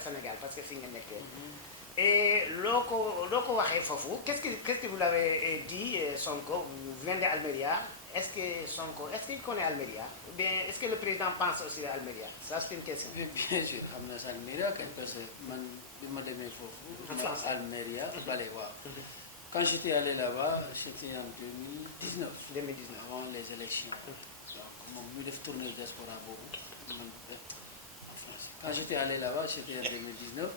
Sénégal parce que fi nga nekkee. Et loko waxee foofu qu'est-ce que vous l'avez dit Sonko vous venez d'Almeria est-ce que Sonko est-ce qu'il connaît Almeria ou bien est-ce que le président pense aussi à Almeria ça c'est une question. Bien sûr xam na sa Almeria parce que man bi ma demee En foofu. France. Almeria bale waaw. Quand j'étais allé là-bas c'était en 2019. 2019 avant les élections. Donc moom ñu def tournée diaspora boobu man en France. Quand j'étais allé là-bas c'était en 2019.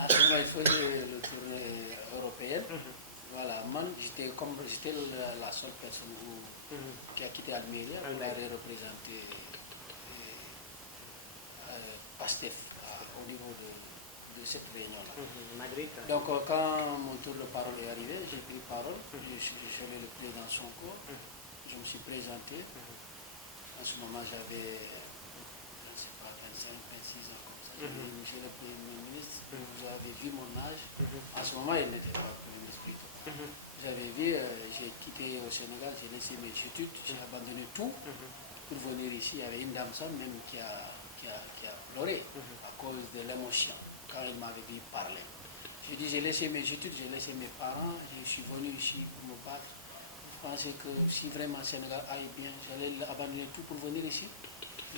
À ce moment il faisait le tournée européenne. Voilà, moi j'étais la seule personne qui a quitté Almeria pour aller représenter PASTEF au niveau de cette réunion-là. Madrid. Donc quand mon tour de parole est arrivé, j'ai pris parole, j'ai chamé le président Sonko, je me suis présenté. En ce moment j'avais, je ne sais pas, 25, 26 ans comme ça. Monsieur le Premier ministre, vous avez vu mon âge. À ce moment, il n'était pas Premier ministre plutôt. J'avais vu, j'ai quitté au Sénégal, j'ai laissé mes études, j'ai abandonné tout pour venir ici. Il y avait une dame ça même qui a pleuré à cause de l'émotion quand elle m'avait vu parler. J'ai dit, j'ai laissé mes études, j'ai laissé mes parents, je suis venu ici pour me battre. Je pensais que si vraiment le Sénégal aille bien, j'allais abandonner tout pour venir ici.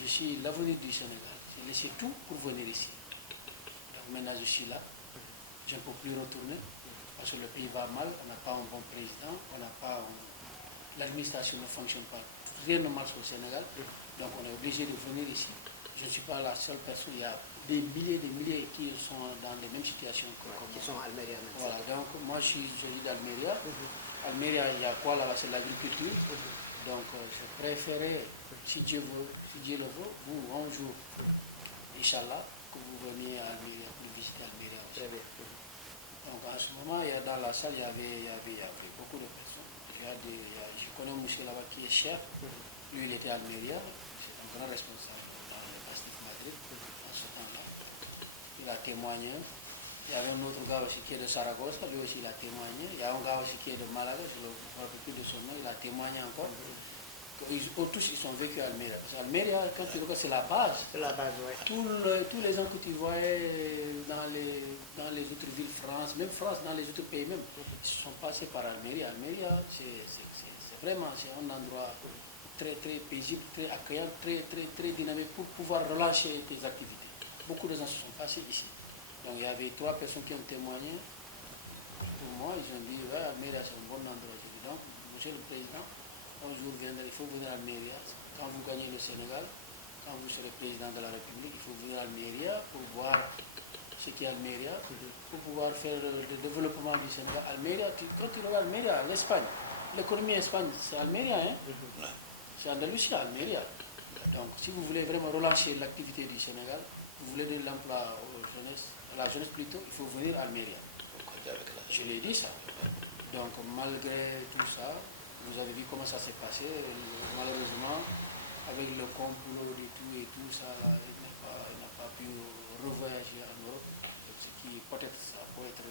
Je suis l'avenir du Sénégal. J'ai laissé tout pour venir ici. Donc maintenant je suis là. Je ne peux plus retourner parce que le pays va mal, on n'a pas un bon président, l'administration ne fonctionne pas. Rien ne marche au Sénégal. Donc on est obligé de venir ici. Je ne suis pas la seule personne, il y a des milliers qui sont dans les mêmes situations que moi. Qui sont Almeria. Voilà, donc moi je vis d'Almeria. Almeria, il y a quoi là-bas? C'est l'agriculture. Donc je préférais, si Dieu le veut, vous, un jour, Inch'Allah, que vous veniez à Almeria, pour visiter Almeria aussi. Donc à ce moment, dans la salle, il y avait beaucoup de personnes. Je connais un monsieur là-bas qui est chef. Lui, il était à Almeria. C'est un grand responsable dans le PASTEF Madrid. En ce temps-là, il a témoigné. Il y avait un autre gars aussi qui est de Saragossa. Lui aussi, il a témoigné. Il y a un gars aussi qui est de Malaga. Je ne me rappelle plus de son nom. Il a témoigné encore. Tous ils sont vécus à Almeria. Parce qu'Almeria, quand tu regardes, c'est la base. C'est la base, oui. Tous les gens que tu voyais dans les autres villes, France, même France, dans les autres pays même, ils sont passés par Almeria. Almeria, c'est vraiment un endroit très, très paisible, très accueillant, très, très, très dynamique pour pouvoir relâcher tes activités. Beaucoup de gens se sont passés ici. Donc il y avait 3 personnes qui ont témoigné. Pour moi, ils ont dit, ouais, Almeria, c'est un bon endroit. Donc, monsieur le Président, un jour viendra, il faut venir à Almeria. Quand vous gagnez le Sénégal, quand vous serez président de la République, il faut venir à Almeria pour voir ce qu'est Almeria, pour pouvoir faire le développement du Sénégal. Almeria, quand tu regardes Almeria, l'Espagne, l'économie Espagne, c'est Almeria, hein? C'est Andalousie, Almeria. Donc, si vous voulez vraiment relâcher l'activité du Sénégal, vous voulez donner l'emploi à la jeunesse plutôt, il faut venir à Almeria. Je lui ai dit ça. Donc, malgré tout ça, vous avez vu comment ça s'est passé. Malheureusement, avec le complot et tout ça, il n'a pas pu revoyager en Europe. Ce qui peut-être ça peut être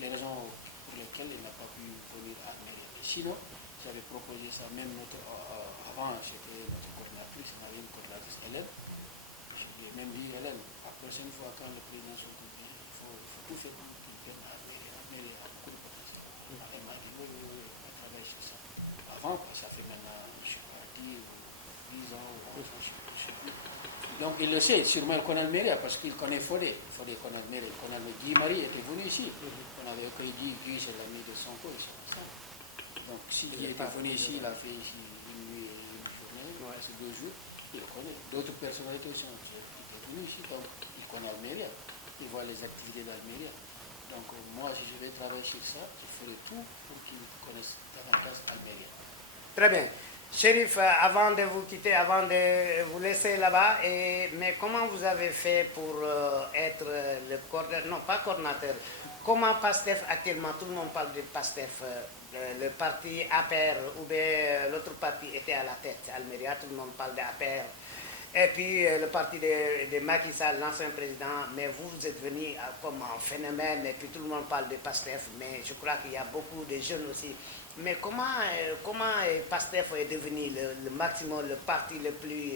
les raisons pour lesquelles il n'a pas pu venir à Almeria. Sinon, j'avais proposé ça, même avant, c'était notre coordinatrice, Marine, coordinatrice Hélène. Je lui ai même dit, Hélène, la prochaine fois quand le président se vient, il faut tout faire pour qu'il vienne à Almeria. Almeria a beaucoup de potentiel. Elle m'a dit, oui, on travaille sur ça. Avant, ça fait maintenant, je crois, 10 ans ou 11 ans, je ne sais plus. Donc il le sait, sûrement il connaît Almeria parce qu'il connaît Fodé. Fodé connaît Almeria, il connaît Guy Marie était venu ici. On avait accueilli Guy, c'est l'ami de Sonko, ils sont ensemble. Donc s'il était venu ici, il a fait ici une nuit et une journée, c'est 2 jours, il le connaît. D'autres personnalités aussi sont venues ici, donc il connaît Almeria, il voit les activités d'Almeria. Donc moi, si je vais travailler sur ça, je ferai tout pour qu'ils connaissent davantage Almeria. Très bien. Chérif, avant de vous quitter, avant de vous laisser là-bas, mais comment vous avez fait pour être le coordinateur, non pas coordinateur, comment PASTEF actuellement, tout le monde parle de PASTEF, le parti APR ou bien l'autre parti était à la tête, Almeria, tout le monde parle d'APR. Et puis le parti de Macky Sall, l'ancien président, mais vous êtes venu comme un phénomène, et puis tout le monde parle de PASTEF, mais je crois qu'il y a beaucoup de jeunes aussi. Mais comment PASTEF est devenu le maximum, le parti le plus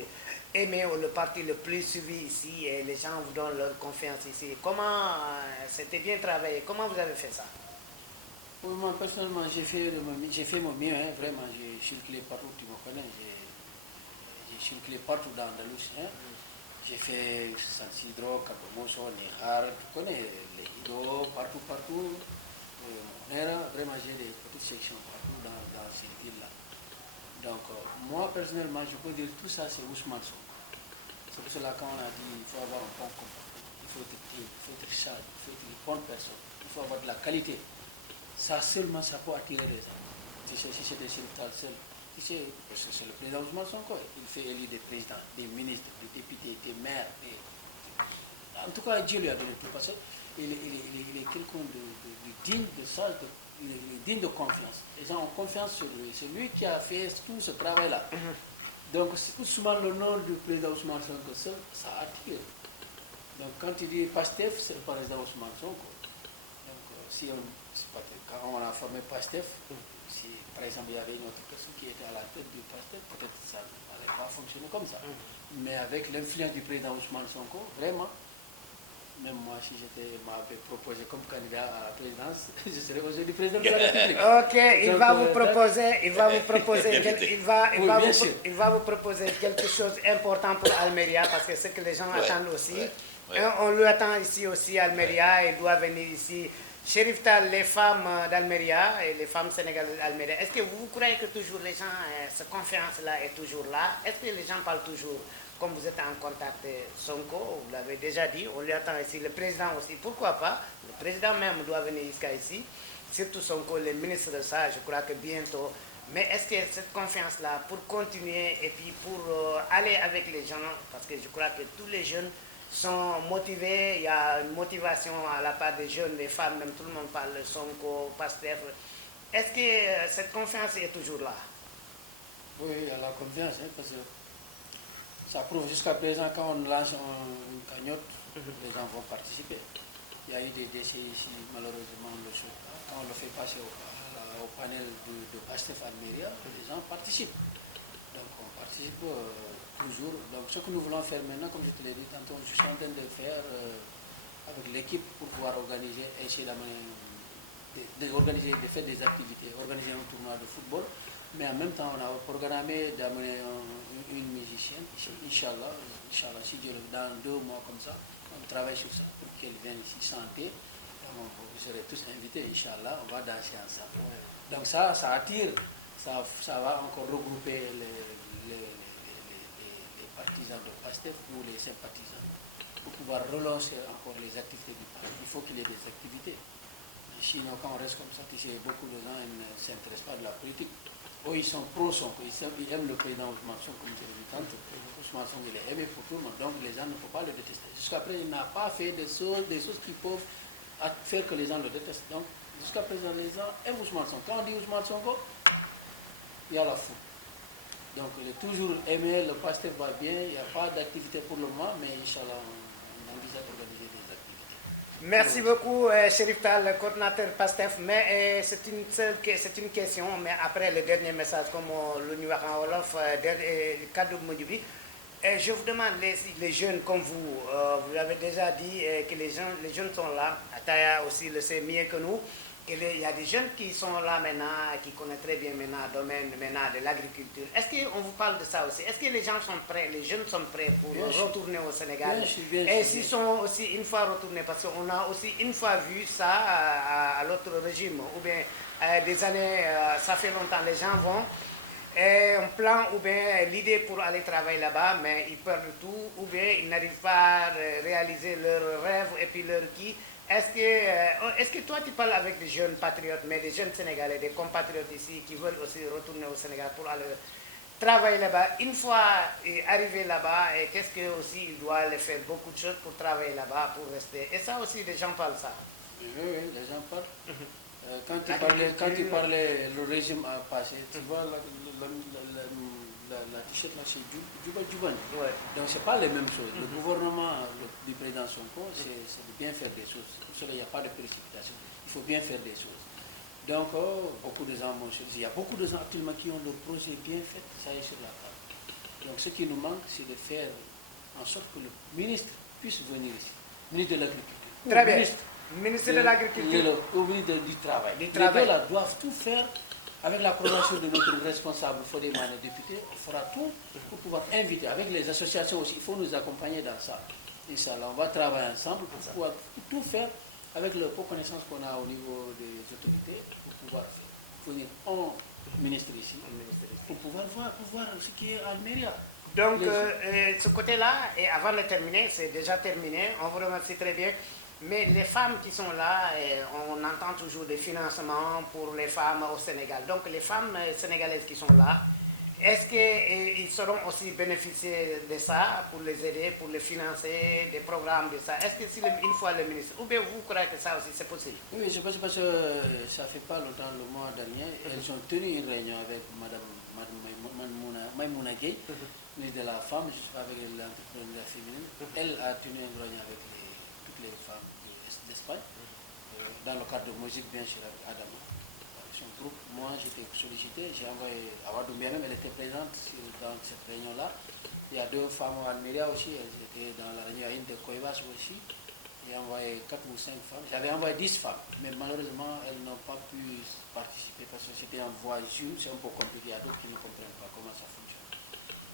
aimé ou le parti le plus suivi ici et les gens vous donnent leur confiance ici. Comment c'était bien travaillé? Comment vous avez fait ça? Moi, personnellement, j'ai fait mon mieux, hein, vraiment. J'ai circulé partout, tu me connais. J'ai circulé partout dans l'Andalousie. Hein. J'ai fait San Isidro, Capomoso, Nihar, tu connais, les Ido, partout, partout. Vraiment, j'ai des petites sections partout dans ces villes-là. Donc, moi, personnellement, je peux dire tout ça, c'est Ousmane Sonko. C'est pour cela quand on a dit qu'il faut avoir un bon comportement, il faut être clean, il faut être sage, il faut être une bonne personne, il faut avoir de la qualité. Ça seulement, ça peut attirer les gens. Si c'est des syndicats seuls, c'est le président Ousmane Sonko. Il fait élire des présidents, des ministres, des députés, des maires. En tout cas, Dieu lui a donné tout parce qu'il est quelqu'un de digne, de sage, il est digne de confiance. Les gens ont confiance sur lui. C'est lui qui a fait tout ce travail-là. Donc, Ousmane, le nom du président Ousmane Sonko seul, ça attire. Donc, quand il dit PASTEF, c'est le président Ousmane Sonko. Donc, quand on a formé PASTEF, si par exemple il y avait une autre personne qui était à la tête du PASTEF, peut-être ça n'allait pas fonctionner comme ça. Mais avec l'influence du président Ousmane Sonko, vraiment, même moi, si m'avais proposé comme candidat à la présidence, je serais aujourd'hui président de la République. Ok, il Donc, va vous proposer quelque chose d'important pour Almeria, parce que c'est ce que les gens attendent aussi. On lui attend ici aussi à Almeria, il doit venir ici. Chérif Tal, les femmes d'Almeria et les femmes sénégalaises d'Almeria, est-ce que vous croyez que toujours les gens, cette confiance-là est toujours là? Est-ce que les gens parlent toujours, comme vous êtes en contact Sonko, vous l'avez déjà dit, on lui attend ici, le président aussi, pourquoi pas? Le président même doit venir jusqu'à ici, surtout Sonko, les ministres de ça, je crois que bientôt. Mais est-ce que cette confiance-là, pour continuer et puis pour aller avec les gens, parce que je crois que tous les jeunes sont motivés, il y a une motivation à la part des jeunes, des femmes, même tout le monde parle de Sonko, Pastef. Est-ce que cette confiance est toujours là? Oui, il y a la confiance, hein, parce que ça prouve jusqu'à présent, quand on lance une cagnotte, les gens vont participer. Il y a eu des décès ici, malheureusement, quand on le fait passer au panel de Pastef Almeria, les gens participent. Donc on participe toujours. Donc ce que nous voulons faire maintenant, comme je te l'ai dit tantôt, je suis en train de faire avec l'équipe pour pouvoir organiser, essayer de faire des activités, organiser un tournoi de football. Mais en même temps, on a programmé d'amener une musicienne, Inch'Allah, si Dieu le veut, dans 2 mois comme ça. On travaille sur ça pour qu'elle vienne ici chanter. Vous serez tous invités, Inch'Allah, on va danser ensemble. Donc ça attire, ça va encore regrouper les partisans de PASTEF ou les sympathisants pour pouvoir relancer encore les activités du parti. Il faut qu'il y ait des activités. Sinon, quand on reste comme ça, beaucoup de gens ne s'intéressent pas de la politique. Eux, ils sont pro-Sonko, ils aiment le président Ousmane Sonko, comme je l'ai dit tantôt. Ousmane Sonko, il est aimé pour tout le monde, donc les gens ne peuvent pas le détester. Jusqu'à présent, il n'a pas fait des choses qui peuvent faire que les gens le détestent. Donc, jusqu'à présent, les gens aiment Ousmane Sonko. Quand on dit Ousmane Sonko, il y a la foule. Donc, il est toujours aimé, le pasteur va bien, il n'y a pas d'activité pour le moment, mais Inch'Allah, on envisage d'organiser des activités. Merci beaucoup, Chérif Tal, le coordinateur PASTEF. Mais c'est une question, mais après le dernier message, comme le numéro en Wolof, le cadre de je vous demande, les jeunes comme vous, vous avez déjà dit que les jeunes sont là. Ataya aussi le sait mieux que nous. Il y a des jeunes qui sont là maintenant, qui connaissent très bien maintenant le domaine de l'agriculture. Est-ce qu'on vous parle de ça aussi? Est-ce que les gens sont prêts, les jeunes sont prêts pour retourner au Sénégal? Et s'ils sont aussi une fois retournés, parce qu'on a aussi une fois vu ça à l'autre régime, ou bien des années, ça fait longtemps, les gens vont, et un plan ou bien l'idée pour aller travailler là-bas, mais ils perdent tout, ou bien ils n'arrivent pas à réaliser leurs rêves et puis leur qui. Est-ce que toi tu parles avec des jeunes patriotes, mais des jeunes Sénégalais, des compatriotes ici qui veulent aussi retourner au Sénégal pour aller travailler là-bas? Une fois arrivé là-bas, qu'est-ce que aussi il doit aller faire beaucoup de choses pour travailler là-bas, pour rester? Et ça aussi, les gens parlent ça. Oui, les gens parlent. Quand tu parlais, le régime a passé, tu vois la t-shirt là, c'est Djuban. Ouais. Donc c'est pas les mêmes choses. Le gouvernement du président Sonko, c'est de bien faire des choses. Pour cela, il n'y a pas de précipitation. Il faut bien faire des choses. Donc, beaucoup de gens m'ont choisi. Il y a beaucoup de gens actuellement qui ont le projet bien fait, ça est sur la table. Donc ce qui nous manque, c'est de faire en sorte que le ministre puisse venir ici, ministre de l'Agriculture. Très bien. Ministre de l'Agriculture. Au ministre du Travail. Du Les Travail. deux là doivent tout faire avec la coordination de notre responsable Fodéman, le député. On fera tout pour pouvoir inviter, avec les associations aussi, il faut nous accompagner dans ça. Inch'Allah, on va travailler ensemble pour pouvoir tout faire avec le peu connaissance qu'on a au niveau des autorités pour pouvoir venir un ministre ici, pour pouvoir voir ce qui est Almeria. Donc, ce côté-là, et avant de terminer, c'est déjà terminé, on vous remercie très bien. Mais les femmes qui sont là, on entend toujours des financements pour les femmes au Sénégal. Donc, les femmes sénégalaises qui sont là, est-ce qu'ils seront aussi bénéficier de ça pour les aider, pour les financer, des programmes de ça? Est-ce que si une fois le ministre, ou bien vous croyez que ça aussi c'est possible? Oui, je pense parce que ça fait pas longtemps, le mois dernier, elles ont tenu une réunion avec Madame Maïmouna Gueye, ministre de la Femme, avec l'entrepreneuriat féminin. Elle a tenu une réunion avec toutes les femmes d'Espagne, dans le cadre de musique, bien sûr, avec Adama. Son groupe, moi j'étais sollicité, j'ai envoyé Awadoumia même, elle était présente dans cette réunion-là. Il y a 2 femmes en Almeria aussi, elles étaient dans la réunion, une de Koivas aussi. J'ai envoyé 4 ou 5 femmes, j'avais envoyé 10 femmes, mais malheureusement elles n'ont pas pu participer parce que c'était en voie Zoom, c'est un peu compliqué, il y a d'autres qui ne comprennent pas comment ça fonctionne.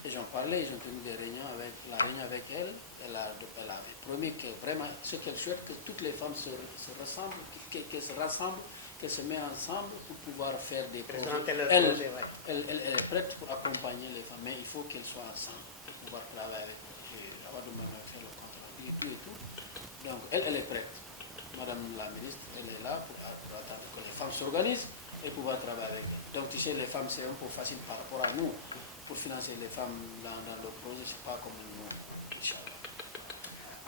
Ils ont parlé, ils ont tenu des réunions avec elle, elle avait promis que vraiment ce qu'elle souhaite, que toutes les femmes se ressemblent, qu'elles se rassemblent, qu'elles se mettent ensemble pour pouvoir faire des projets. Elle est prête pour accompagner les femmes, mais il faut qu'elles soient ensemble pour pouvoir travailler avec eux. Avant de même faire le contrat et tout. Donc elle est prête. Madame la ministre, elle est là pour attendre que les femmes s'organisent et pouvoir travailler avec elles. Donc tu sais, les femmes c'est un peu facile par rapport à nous pour financer les femmes dans le projet, c'est pas comme nous, Inch'Allah.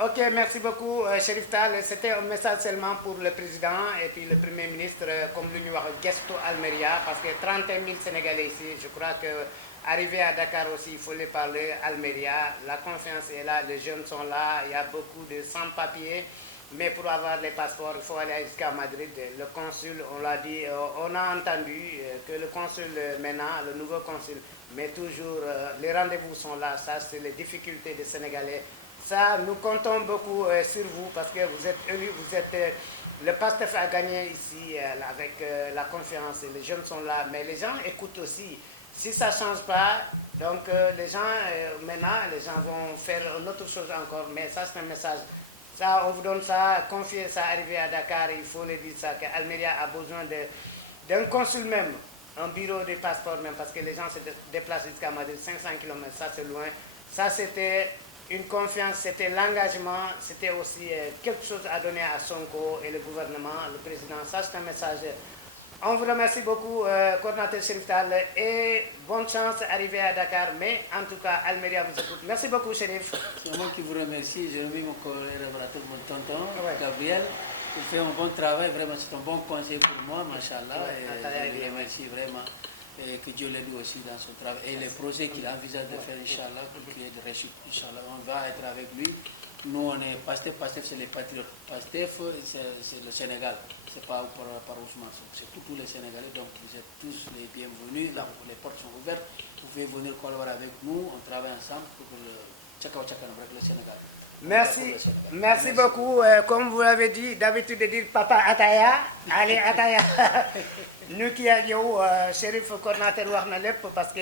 Ok, merci beaucoup, Chérif Tal. C'était un message seulement pour le président et puis le premier ministre, comme l'Union Gesto Almeria, parce que 31 000 Sénégalais ici, je crois que arrivé à Dakar aussi, il faut les parler, Almeria, la confiance est là, les jeunes sont là, il y a beaucoup de sans-papiers, mais pour avoir les passeports, il faut aller jusqu'à Madrid. Le consul, on l'a dit, on a entendu que le consul maintenant, le nouveau consul, mais toujours les rendez-vous sont là, ça c'est les difficultés des Sénégalais. Ça, nous comptons beaucoup sur vous parce que vous êtes élus, le PASTEF a gagné ici avec la confiance, les jeunes sont là, mais les gens écoutent aussi. Si ça ne change pas, donc les gens, maintenant, les gens vont faire une autre chose encore, mais ça c'est un message. Ça, on vous donne ça, confiez ça, arrivé à Dakar, il faut le dire ça, qu'Almeria a besoin d'un consul même, un bureau de passeport même, parce que les gens se déplacent jusqu'à Madrid, 500 km, ça c'est loin. Ça c'était une confiance, c'était l'engagement, c'était aussi quelque chose à donner à Sonko et le gouvernement, le président. Ça, c'est un message. On vous remercie beaucoup, coordinateur Chérif Tal, et bonne chance d'arriver à Dakar. Mais en tout cas, Almeria vous écoute. Merci beaucoup, Chérif. C'est moi qui vous remercie. Je remercie mon collaborateur, mon tonton, Gabriel. Il fait un bon travail, vraiment, c'est un bon conseil pour moi, machallah. Et je remercie vraiment. Et que Dieu l'aide aussi dans son travail. Et les projets qu'il envisage de faire, Inch'Allah, pour qu'il y ait de réussite, Inch'Allah, on va être avec lui. Nous, on est PASTEF, c'est les patriotes. PASTEF, c'est le Sénégal. C'est pas par Ousmane, c'est tous les Sénégalais. Donc, vous êtes tous les bienvenus. Là, les portes sont ouvertes. Vous pouvez venir collaborer avec nous. On travaille ensemble pour le Sénégal. Merci beaucoup. Comme vous l'avez dit, d'habitude de dire Papa Ataya, allez Ataya. Nous qui avons Chérif coordinateur wax na lépp parce que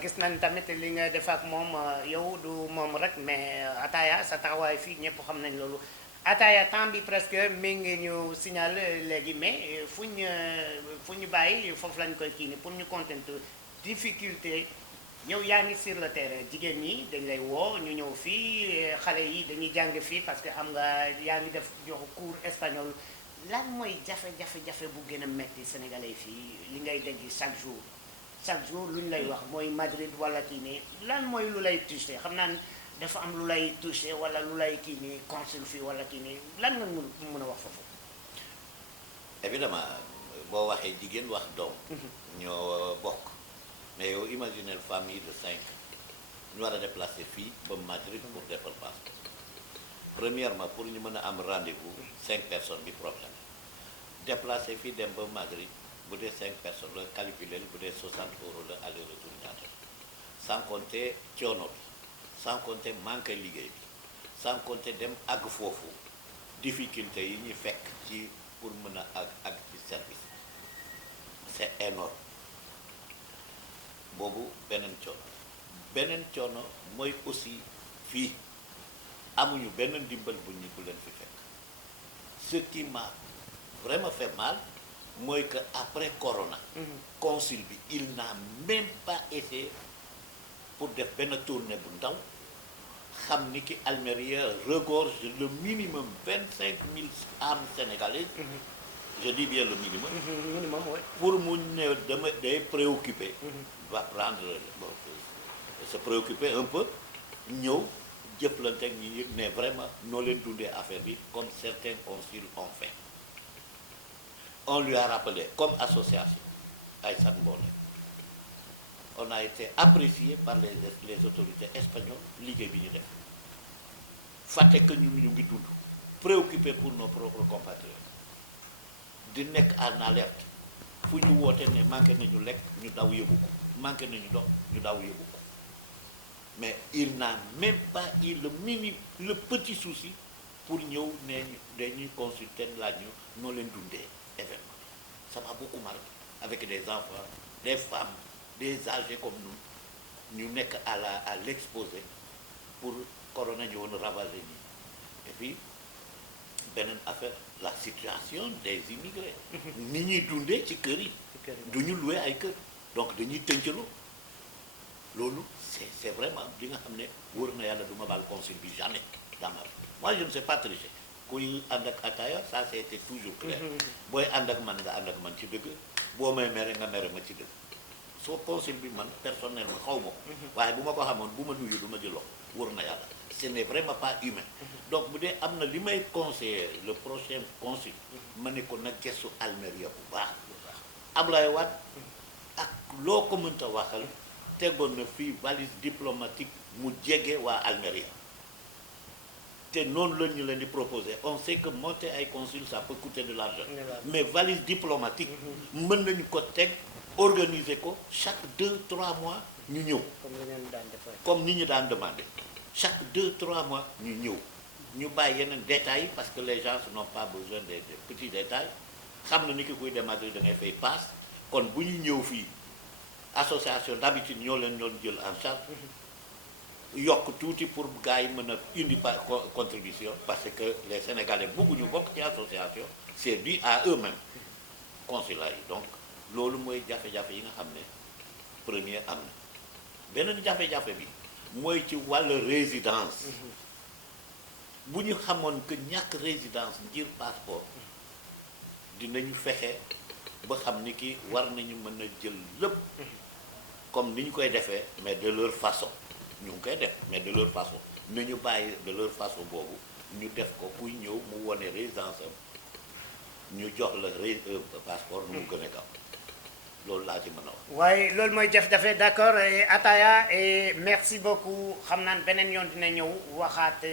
gis nañ tamit li nga def ak moom yow du moom rek mais Ataya sa taxawaay fii ñëpp xam nañ loolu. Ataya temps bi presque mi ngi ñu signalé léegi mais fu ñu bàyyi foofu lañ koy kii ni pour ñu contenter difficulté. ñëw yaa ngi sur le terrain jigéen ñi dañ lay woo ñu ñëw fii xale yi dañuy jàng fii parce que xam nga yaa ngi def jox cours espagnol lan mooy jafe-jafe bu gën a metti sénégalais fii li ngay dégg chaque jour lu ñu lay wax mooy Madrid wala kii nii lan mooy lu lay touché xam naa dafa am lu lay touché wala lu lay kii nii consul fii wala kii nii lan nga mën a wax foofu. Évidemment boo waxee jigéen wax doom ñoo bokk. Mais imaginez une famille de 5. Nous allons déplacer filles pour Madrid pour faire le passeport. Premièrement, pour nous mener un rendez-vous, 5 personnes, du problème. Déplacer filles pour Madrid, pour 5 personnes, calculer pour 60 € de aller-retour. sans compter coono bi sans compter manque liggéey bi sans compter dem àgg foofu difficulté yi ñuy fekk ci pour mën a àgg ci service c'est énorme boobu beneen coono mooy aussi fii amuñu benn ndimbal bu leen fi fekk ce qui m'a vraiment fait mal mooy que après corona consul bi il n'a même pas essayé pour def benn tournée bu ndaw xam ni ki Almeria regorge le minimum 25 000 âmes sénégalaises je dis bien le minimum minimum oui. pour mu ne dama day préoccupé va prendre se préoccuper un peu ñëw jëflante ak ñi yëg ne vraiment noo leen dundee affaire bi comme certains consuls ont fait on lui a rappelé comme association Aïssat Mbolé on a été apprécié par les autorités espagnoles liggéey bi ñu def fàtte que ñu ngi dund préoccupé pour nos propres compatriotes di nekk en alerte fu ñu woote ne manqué nañu lekk ñu daw yóbbu ko manqué nañu dox ñu daw yóbbu ko mais il n'a même pas eu le petit souci pour ñëw ne dañuy consulter laaj ñu noo leen dundee événement ça m'a beaucoup marqué avec des enfants des femmes des âgés comme nous ñu nekk à l'exposé pour corona ñëwoon ravager ñi et puis beneen affaire la situation des immigrés ni ñuy dundee ci kër yi du ñu loué ay kër donc dañuy tëncaloo loolu c'est vraiment li nga xam ne wóor na yàlla du ma baal consul bi jamais dans ma vie moi je ne sais pas tricher kuy ànd ak ataaya ça c'était toujours clair booy ànd ak man nga ànd ak man ci dëgg boo may mere nga mere ma ci dëgg soo consul bi man personnellement xaw ma ko waaye bu ma ko xamoon bu ma nuyu du ma di loxo wóor na yàlla ce n'est vraiment pas humain donc bu dee am na li may conseiller le prochain consul ma ne ko nag gestu Almeria bu baax Ablaye Wade ak loo ko mënta waxal tegoon na fii valise diplomatique mu jege waa Almeria te noonu la ñu leen di proposer on sait que monter ay consul ça peut coûter de l'argent mais valise diplomatique mën nañu ko teg organiser ko chaque 2-3 mois ñu ñëw comme ni ñu daan demander chaque 2-3 mois ñu ñëw ñu bàyyi yeneen détails parce que les gens n'ont pas besoin des petits détails xam na ni ki kuy dem Madrid da ngay fay passe kon bu ñu ñëw fii association d'habitude ñoo leen doon jël en charge yokk tuuti pour gars yi mën a indi contribution parce que les Sénégalais bëgguñu bokk ci association c'est dû à eux-mêmes consulat yi donc loolu mooy jafe-jafe yi nga xam ne premier am na beneen jafe-jafe bi mooy ci wàllu résidence bu ñu xamoon que ñàkk résidence ngir passeport dinañu fexe ba xam ni ki war nañu mën a jël lépp comme ni ñu koy defee mais de leur façon ñu ngi koy def mais de leur façon nañu bàyyi de leur façon boobu ñu def ko kuy ñëw mu wone résidence am ñu jox la passeport nu mu gën a gaaw loolu laa ci mën a wax. waaye loolu mooy jafe-jafe d'accord Ataya et merci beaucoup xam naan beneen yoon dina ñëw waxaat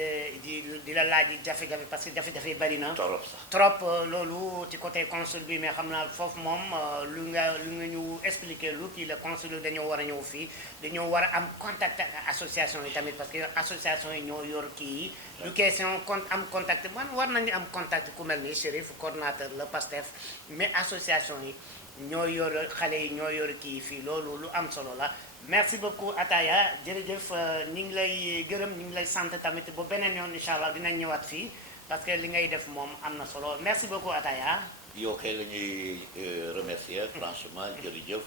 di la laaj jafe-jafe parce que jafe-jafe yi bari na. trop sax trop loolu ci côté consul bi mais xam naa foofu moom lu nga ñu expliquer lu kii la consul dañoo war a ñëw fii dañoo war a am contact ak association yi tamit parce que association yi ñoo yor kii yi. du question am contact man war nañu am contact ku mel ni Chérif coordonnateur la PASTEF mais association yi. ñoo yor xale yi ñoo yor kii fii loolu lu am solo la merci beaucoup Ataya jërëjëf ñu ngi lay gërëm ñu ngi lay sant tamit ba beneen yoon incha allah dinañ ñëwaat fii parce que li ngay def moom am na solo merci beaucoup Ataya. yow kay la ñuy remercier franchement jërëjëf.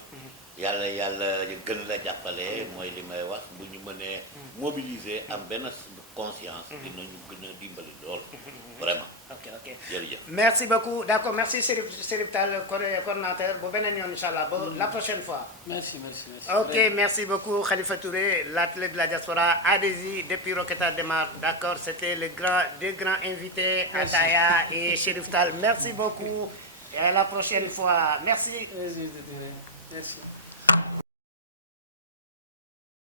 yàlla gën la jàppale mooy li may wax bu ñu mënee mobiliser am benn conscience. dinañu gën a dimbali lool vraiment. ok jërëjëf merci beaucoup d'accord merci Chérif Tall coordonnateur ba beneen yoon incha allah ba la prochaine fois. merci. ok merci beaucoup Khalifa Touré l'athlète de la diaspora Adesi depuis Roqueta de Mar d'accord c'était deux grands invités. Merci. Ataya et Chérif Tall merci beaucoup et à la prochaine fois merci. Merci.